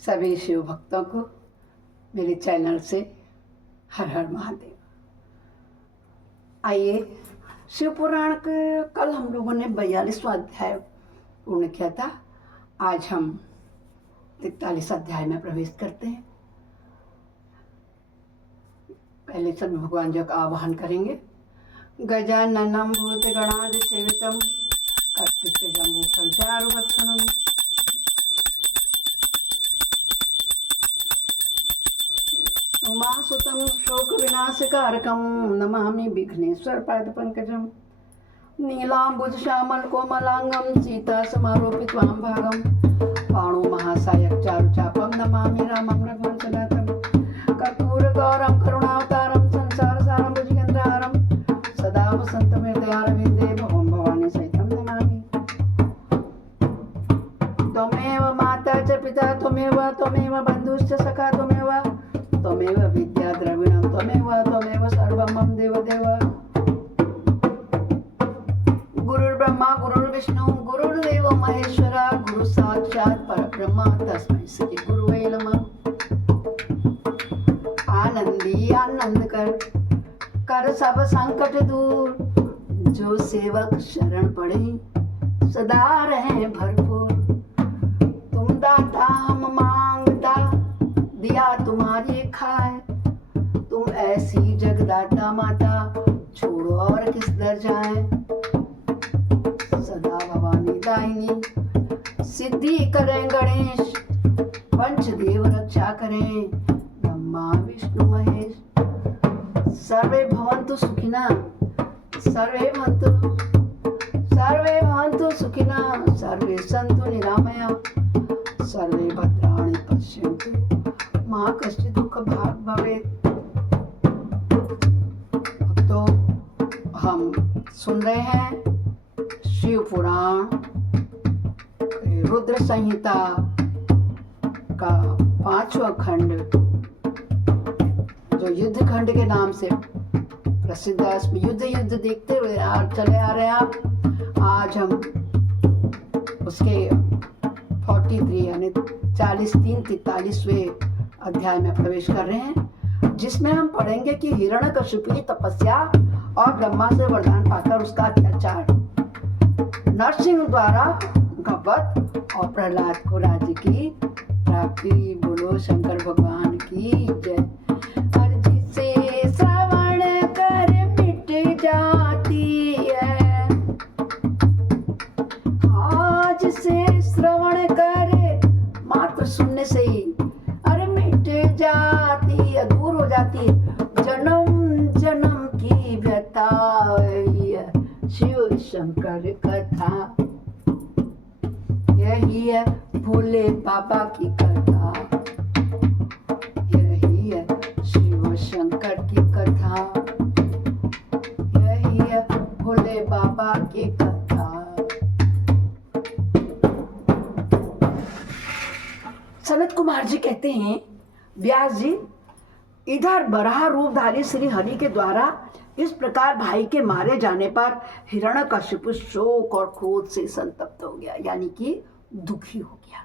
सभी शिव भक्तों को मेरे चैनल से हर हर महादेव। आइए, शिव पुराण के कल हम लोगों ने 42वां अध्याय पूर्ण किया था। आज हम 43 अध्याय में प्रवेश करते हैं। पहले सब भगवान जी का आवाहन करेंगे। गजाननं भूतगणाधिसेवितं कपित्थजम्बूफलचारुभक्षणं उमासुतं शोकविनाशकारकं नमामि विघ्नेश्वरपादपङ्कजं नीलाम्बुजश्यामलकोमलाङ्गं सीतासमारोपित्वां भागं पाणो महासायकचारुचापं नमामि रामं रघुवंशनाथं कर्पूरगौरं करुणावतारं संसारसारं भुजगेन्द्रहारं सदा वसन्तहृदयारविन्दे भवं भवानी सहितं नमामि। त्वमेव माता च पिता त्वमेव बन्धुश्च सखा त्वमेव विद्या द्रविणं त्वमेव सर्वं मम देवदेव। गुरुर्ब्रह्मा गुरुर्विष्णु गुरुर्देव महेश्वरा गुरु साक्षात् परब्रह्म तस्मै श्री गुरुवे नमः। आनंदी आनंद कर सब संकट दूर, जो सेवक शरण पड़े सदा रहे भरपूर। तुम दाता हम मांगता दिया तुम्हारी खाए, तुम ऐसी जगदाता माता छोड़ो और किस दर जाए। सदा भवानी दायिनी सिद्धि करें गणेश, पंचदेव रक्षा करें ब्रह्मा विष्णु महेश। सर्वे भवन्तु सुखिनः सर्वे भवन्तु सुखिनः सर्वे सन्तु निरामया सर्वे भद्राणि पश्यन्तु मा कश्चित् दुःखभाग् भवेत्। तो हम सुन रहे हैं शिव पुराण रुद्र संहिता का 5वां खंड, जो युद्ध खंड के नाम से प्रसिद्ध है। इसमें युद्ध देखते हुए चले आ रहे हैं आप। आज हम उसके 43 यानी 43वें अध्याय में प्रवेश कर रहे हैं, जिसमें हम पढ़ेंगे कि हिरण्यकशिपु की तपस्या और ब्रह्मा से वरदान पाकर उसका अत्याचार, नरसिंह द्वारा उनका वध और प्रहलाद को राज्य की प्राप्ति। बोलो शंकर भगवान की जय। जिसे श्रवण कर मिट जाती है, आज से श्रवण करे मात्र सुनने से ही अरे मिट जाती है, दूर हो जाती है जन्म जन्म की व्यथा। शिव शंकर कथा यही है, भोले बाबा की कथा यही है, शिव शंकर की कथा यही है, भोले बाबा की कथा। सनत कुमार जी कहते हैं, व्यास जी, इधर बराह रूपधारी श्री हरि के द्वारा इस प्रकार भाई के मारे जाने पर हिरण्यकशिपु शोक और क्रोध से संतप्त हो गया, यानी कि दुखी हो गया।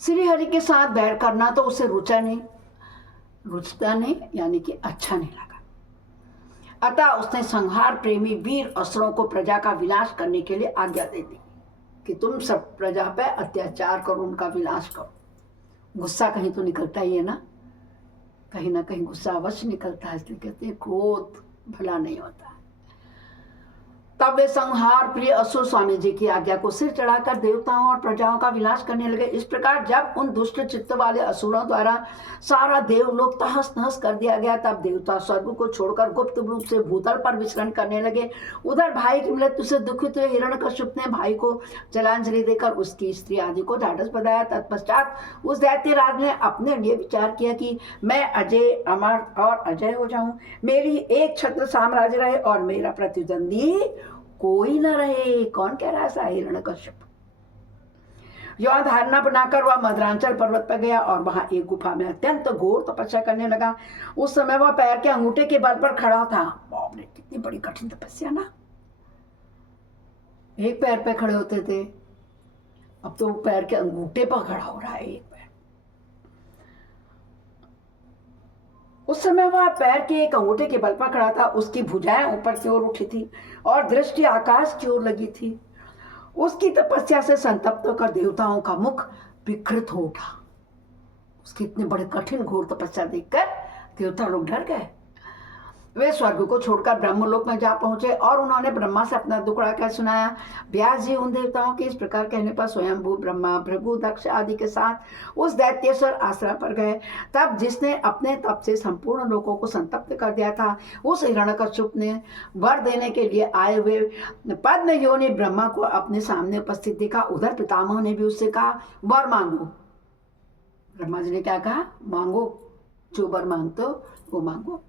श्री हरि के साथ बैर करना तो उसे रुचता नहीं, यानी कि अच्छा नहीं लगा। अतः उसने संहार प्रेमी वीर असुरों को प्रजा का विनाश करने के लिए आज्ञा दे दी कि तुम सब प्रजा पे अत्याचार करो, उनका विनाश करो। गुस्सा कहीं तो निकलता ही है ना कहीं गुस्सा अवश्य निकलता है। इसलिए कहते हैं क्रोध भला नहीं होता है। तब वे संहार प्रिय असुर स्वामी जी की आज्ञा को सिर चढ़ाकर देवताओं और प्रजाओं का विनाश करने लगे। इस प्रकार जब उन दुष्ट चित्त वाले असुरों द्वारा सारा देवलोक तहस नहस कर दिया गया, तब देवता स्वर्ग को छोड़कर गुप्त रूप से भूतल पर विचरण करने लगे। उधर भाई की मृत्यु से दुखित हुए हिरण्यकशिपु ने भाई को जलांजलि देकर उसकी स्त्री आदि को ढाढ़स बधाया। तत्पश्चात उस दैत्यराज ने अपने लिए विचार किया कि मैं अजय अमर और अजय हो जाऊं, मेरी एक छत्र साम्राज्य रहे और मेरा प्रतिद्वंदी कोई न रहे। कौन कह रहा है ऐसा? हिरण्यकशिपु। यह धारणा बनाकर वह मद्रांचल पर्वत पर गया और वहां एक गुफा में अत्यंत घोर तपस्या करने लगा। उस समय वह पैर के अंगूठे के बल पर खड़ा था। बाप रे, कितनी बड़ी कठिन तपस्या ना। एक पैर पे खड़े होते थे, अब तो वो पैर के अंगूठे पर खड़ा हो रहा है एक पैर। उस समय वह पैर के एक अंगूठे के बल पर खड़ा था, उसकी भुजाएं ऊपर की ओर उठी थी और दृष्टि आकाश की ओर लगी थी। उसकी तपस्या से संतप्त होकर देवताओं का मुख विकृत हो उठा। उसकी इतने बड़े कठिन घोर तपस्या देखकर देवता लोग डर गए। वे स्वर्ग को छोड़कर ब्रह्मलोक में जा पहुंचे और उन्होंने ब्रह्मा से अपना दुखड़ा कह सुनाया। व्यास जी उन देवताओं के इस प्रकार कहने पर स्वयंभू ब्रह्मा, भृगु, दक्ष आदि के साथ उस दैत्येश्वर आश्रम पर गए। तब जिसने अपने तप से संपूर्ण लोगों को संतप्त कर दिया था, उस हिरण्यकश्यप ने वर देने के लिए आए हुए पद्म योनि ब्रह्मा को अपने सामने उपस्थित देखा। उधर पितामह ने भी उससे कहा, वर मांगो। ब्रह्मा जी ने क्या कहा? मांगो, जो वर मांगते हो वो मांगो,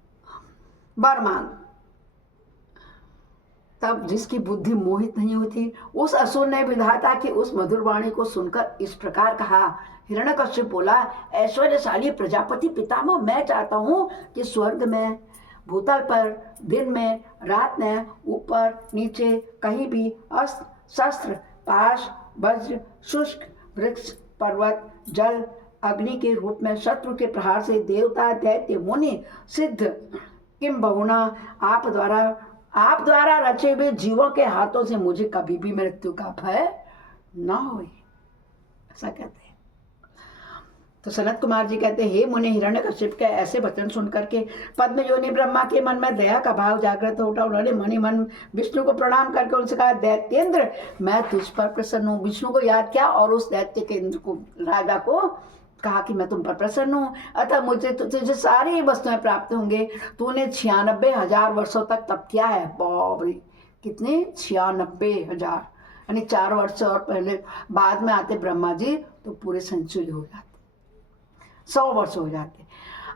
वर मांग। तब जिसकी बुद्धि मोहित नहीं हुई थी, उस असुर ने विधाता की उस मधुर वाणी को सुनकर इस प्रकार कहा। हिरण्यकश्यप बोला, ऐश्वर्यशाली प्रजापति पितामह, मैं चाहता हूं कि स्वर्ग में, भूतल पर, दिन में, रात में, ऊपर नीचे, कहीं भी अस्त्र, शस्त्र, पाश, वज्र, शुष्क, वृक्ष, पर्वत, जल, अग्नि के रूप में शत्रु के प्रहार से देवता, दैत्य, मुनि, सिद्ध, किम बहुना आप द्वारा रचे हुए जीवों के हाथों से मुझे कभी भी मृत्यु का भय न हो, ऐसा कहते हैं। तो सनत कुमार जी कहते हैं, हे मुनि, हिरण्यकश्यप के ऐसे वचन सुन करके पद्म योनि ब्रह्मा के मन में दया का भाव जागृत हो उठा। उन्होंने मनि मन विष्णु को प्रणाम करके उनसे कहा, दैत्येंद्र, मैं तुझ पर प्रसन्न हूँ। विष्णु को याद किया और उस दैत्य के इंद्र को, राजा को कहा कि मैं तुम पर प्रसन्न हूँ, अतः मुझे तुझे सारी वस्तुएं प्राप्त होंगे। तूने 96,000 वर्षों तक तप किया है। बाप रे, कितने? 96,000, यानी 4 वर्ष और पहले बाद में आते ब्रह्मा जी तो पूरे सेंचुरी हो जाते, 100 वर्ष हो जाते।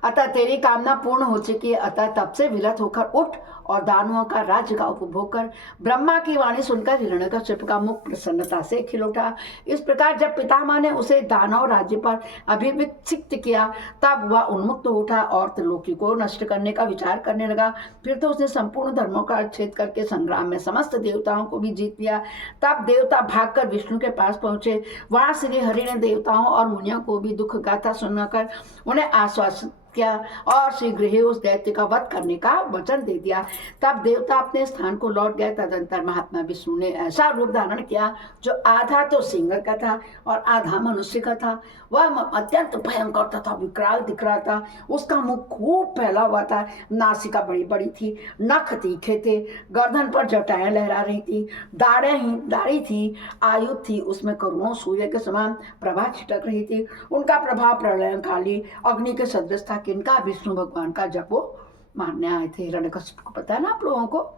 अतः तेरी कामना पूर्ण हो चुकी है। अतः तब से विरत होकर उठ और दानवों का राज्य का उपभोग कर। ब्रह्मा की वाणी सुनकर हिरण्यकश्यप का मुख प्रसन्नता से खिल उठा। इस प्रकार जब पितामह ने उसे दानव राज्य पर अभिषिक्त किया, तब वह उन्मुक्त हो उठा और त्रिलोकी को नष्ट करने का विचार करने लगा। फिर तो उसने संपूर्ण धर्मों का छेद करके संग्राम में समस्त देवताओं को भी जीत लिया। तब देवता भागकर विष्णु के पास पहुंचे। वहां श्री हरि ने देवताओं और मुनियों को भी दुख गाथा सुनाकर उन्हें आश्वासन किया और शीघ्र ही उस दैत्य का वध करने का वचन दे दिया। तब देवता अपने स्थान को लौट गए। तदंतर महात्मा विष्णु ने ऐसा रूप धारण किया जो आधा तो सिंह का था और आधा मनुष्य का था। वह अत्यंत भयंकर तथा विकराल दिख रहा था। उसका मुख खूब फैला हुआ था, नासिका बड़ी बड़ी थी, नख तीखे थे, गर्दन पर जटाएं लहरा रही थी, दाढ़ी थी, आयु थी, उसमें करोड़ों सूर्य के समान प्रभा छिटक रही थी। उनका प्रभाव प्रलयंकाली अग्नि के सदृश था। किनका? विष्णु भगवान का, जब वो मारने आए थे हिरण्यकश्यप को। पता है ना आप लोगों को,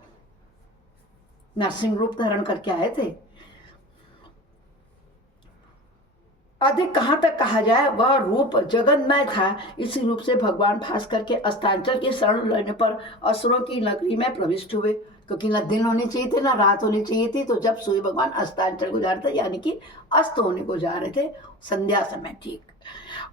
नरसिंह रूप धारण करके आए थे। अधिक कहां तक कहा जाए, वह रूप जगन्मय था। इसी रूप से भगवान भास्कर के अस्तांचल की शरण लेने पर असुरों की नगरी में प्रविष्ट हुए, क्योंकि न दिन होनी चाहिए थे न रात होनी चाहिए थी। तो जब सूर्य भगवान अस्तांचल को जा रहे थे, यानी कि अस्त होने को जा रहे थे, संध्या समय ठीक,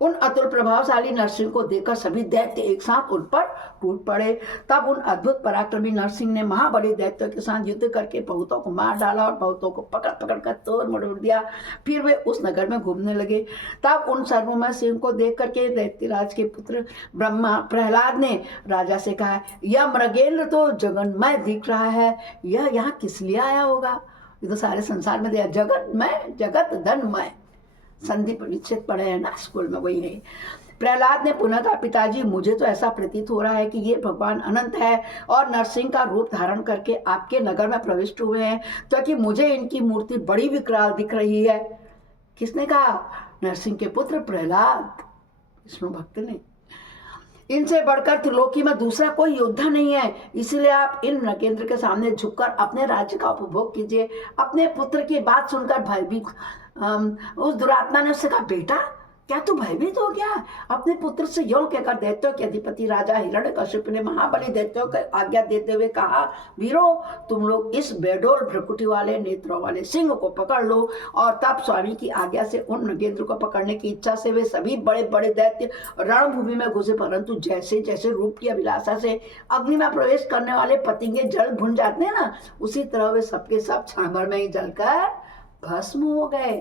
उन अतुल प्रभावशाली नरसिंह को देखकर सभी दैत्य एक साथ उन पर टूट पड़े। तब उन अद्भुत पराक्रमी नरसिंह ने महाबली दैत्यों के साथ युद्ध करके बहुतों को मार डाला और बहुतों को पकड़ पकड़ कर तोड़ मरोड़ दिया। फिर वे उस नगर में घूमने लगे। तब उन सर्वमय सिंह को देख करके दैत्यराज के पुत्र ब्रह्मा प्रहलाद ने राजा से कहा, यह मृगेंद्र तो जगन्मय दिख रहा है, यह यहाँ किस लिए आया होगा? ये तो सारे संसार में दिया, जगन्मय, जगत धनमय, संधि विच्छेद पढ़े हैं ना स्कूल में, वही है। प्रहलाद ने पुनः कहा, पिताजी, मुझे तो ऐसा प्रतीत हो रहा है कि ये भगवान अनंत है और नरसिंह का रूप धारण करके आपके नगर में प्रविष्ट हुए हैं, क्योंकि मुझे इनकी मूर्ति बड़ी विकराल दिख रही है। किसने कहा? नरसिंह के पुत्र प्रहलाद, विष्णु भक्त ने। इनसे बढ़कर त्रिलोकी में दूसरा कोई योद्धा नहीं है, इसलिए आप इन नरेंद्र के सामने झुककर अपने राज्य का उपभोग कीजिए। अपने पुत्र की बात सुनकर भयभीत उस दुरात्मा ने उससे कहा, बेटा, क्या तू भयभीत हो गया? अपने पुत्र से यों कहकर दैत्यों के अधिपति राजा हिरण्यकश्यप ने महाबली दैत्यों को आज्ञा देते हुए कहा, वीरो, तुम लोग इस बेडोल भ्रकुटी वाले नेत्रों वाले सिंह को पकड़ लो। और तब स्वामी की आज्ञा से उन नगेंद्र को पकड़ने की इच्छा से वे सभी बड़े बड़े दैत्य रणभूमि में घुसे, परंतु जैसे जैसे रूप की अभिलाषा से अग्नि में प्रवेश करने वाले पतंगे जल भुन जाते हैं ना, उसी तरह वे सबके सब छांबर में ही जलकर भस्म हो गए।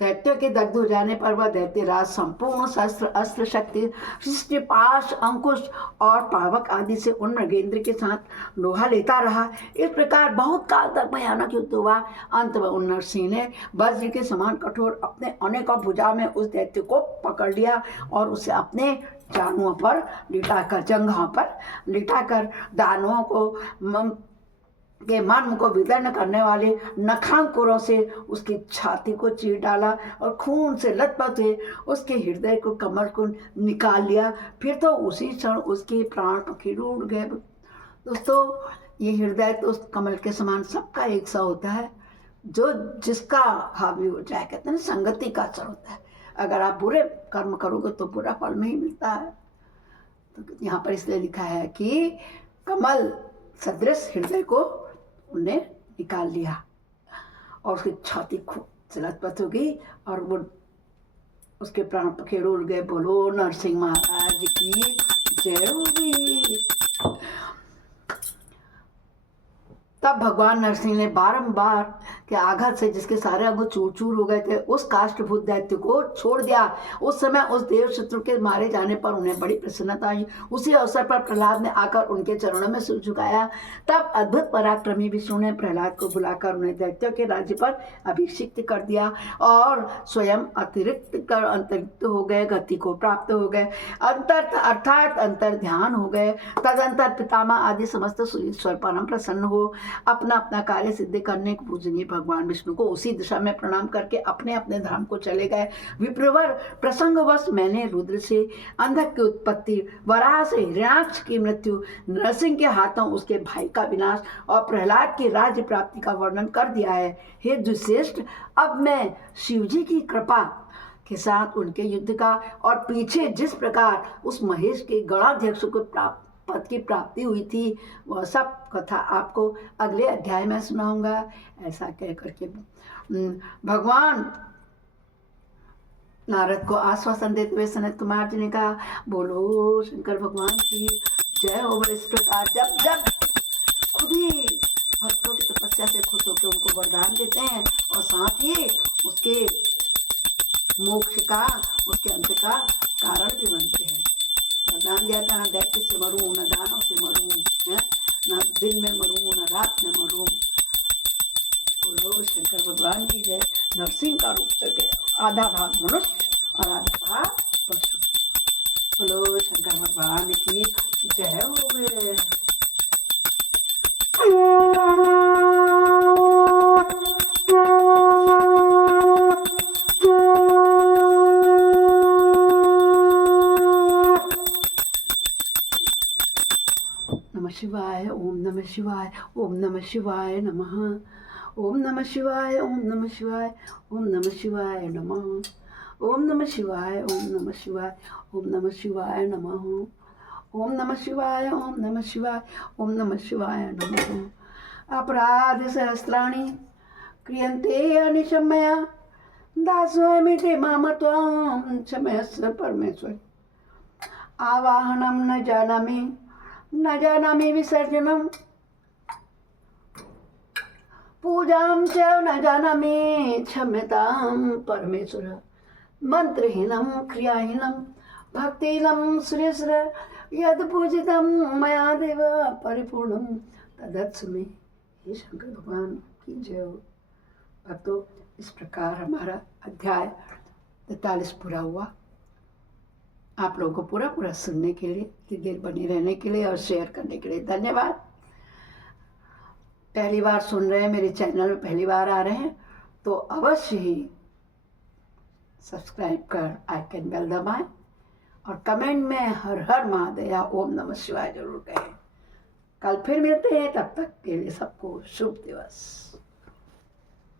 दैत्यों के दग्ध हो जाने पर वह दैत्यराज संपूर्ण शस्त्र अस्त्र शक्ति सृष्टि पाश अंकुश और पावक आदि से उन मृगेंद्र के साथ लोहा लेता रहा। इस प्रकार बहुत काल तक भयानक युद्ध हुआ। अंत में उन नरसिंह ने वज्र के समान कठोर अपने अनेकों भुजा में उस दैत्य को पकड़ लिया और उसे अपने जानुओं पर लिटाकर जंघों पर लिटाकर दानवों को के मन को विदर्ण करने वाले नखांकुरों से उसकी छाती को चीर डाला और खून से लथपथ हुए उसके हृदय को कमर को निकाल लिया। फिर तो उसी क्षण उसके प्राण पखेरु उड़ गए। दोस्तों, ये हृदय तो उस कमल के समान सबका एक सा होता है, जो जिसका हावी हो जाए। कहते हैं संगति का असर होता है। अगर आप बुरे कर्म करोगे तो बुरा फल में ही मिलता है। तो यहाँ पर इसलिए लिखा है कि कमल सदृश हृदय को उन्हें निकाल लिया और उसकी छाती खूब से लथपथ हो गई और वो उसके प्राण पखेरु उड़ गए। बोलो नरसिंह महाराज की जय होगी। तब भगवान नरसिंह ने बारंबार के आघात से जिसके सारे अंग चूर चूर हो गए थे उस काष्ठभूत दैत्य को छोड़ दिया। उस समय उस देव शत्रु के मारे जाने पर उन्हें बड़ी प्रसन्नता आई। उसी अवसर पर प्रहलाद ने आकर उनके चरणों में सिर झुकाया। तब अद्भुत पराक्रमी विष्णु ने प्रहलाद को बुलाकर उन्हें दैत्यों के राज्य पर अभिषिक्त कर दिया और स्वयं अंतरिक्त हो गए, गति को प्राप्त हो गए, अर्थात अंतर ध्यान हो गए। तदंतर पितामह आदि समस्त ईश्वर परम प्रसन्न हो अपना अपना कार्य सिद्ध करने को पूजनीय भगवान विष्णु को उसी दिशा में प्रणाम करके अपने अपने धाम को चले गए। विप्रवर प्रसंगवश मैंने रुद्र से अंधक की उत्पत्ति, वराह से हिरण्याक्ष की मृत्यु, नरसिंह के हाथों उसके भाई का विनाश और प्रहलाद की राज्य प्राप्ति का वर्णन कर दिया है। हे द्विश्रेष्ठ, अब मैं शिवजी की कृपा के साथ उनके युद्ध का और पीछे जिस प्रकार उस महेश के गणाध्यक्ष को पद की प्राप्ति हुई थी वह सब कथा आपको अगले अध्याय में सुनाऊंगा। ऐसा कह करके भगवान नारद को आश्वासन देते हुए सनत कुमार जी ने कहा, बोलो शंकर भगवान की जय हो। इस प्रकार जब जब खुद ही भक्तों की तपस्या से खुश होकर उनको वरदान देते हैं और साथ ही उसके मोक्ष का, उसके अंत का कारण भी बनते हैं। वरदान दिया था, न दैत्य से मरूं, न दानों से मरूं, न दिन में मरूं, न रात में मरूं। बोलो शंकर भगवान की जय। नरसिंह का रूप चल गया, आधा भाग मनुष्य और आधा भाग पशु। बोलो शंकर भगवान की जय हो। शिवाय ओम नमः शिवाय ओम नमः शिवाय नमः ओम नमः शिवाय ओम नमः शिवाय ओम नमः शिवाय नमः ओम नमः शिवाय ओम नमः शिवाय ओम नमः शिवाय नमः ओम नमः शिवाय ओम नमः शिवाय ओम नमः शिवाय नमः। अपराध सहस्राणि क्रियन्ते अनिशमया दासोऽमिति माम त्वां क्षमस्व परमेश्वर। आवाहनं न जानामि विसर्जनम पूजां च न जानामि क्षम्यतां परमेश्वर। मंत्रहीनं क्रियाहीनं भक्तिहीनं सुरेश्वर यद पूजितं मया देव परिपूर्णं तदत्सु मे। हे शंकर भगवान की जय हो। भक्तों, इस प्रकार हमारा अध्याय 43 पूरा हुआ। आप लोगों को पूरा सुनने के लिए, इतनी देर बने रहने के लिए और शेयर करने के लिए धन्यवाद। पहली बार सुन रहे हैं, मेरे चैनल में पहली बार आ रहे हैं तो अवश्य ही सब्सक्राइब कर आइकन बेल दबाएं और कमेंट में हर हर महादेव ओम नमः शिवाय जरूर कहें। कल फिर मिलते हैं, तब तक के लिए सबको शुभ दिवस।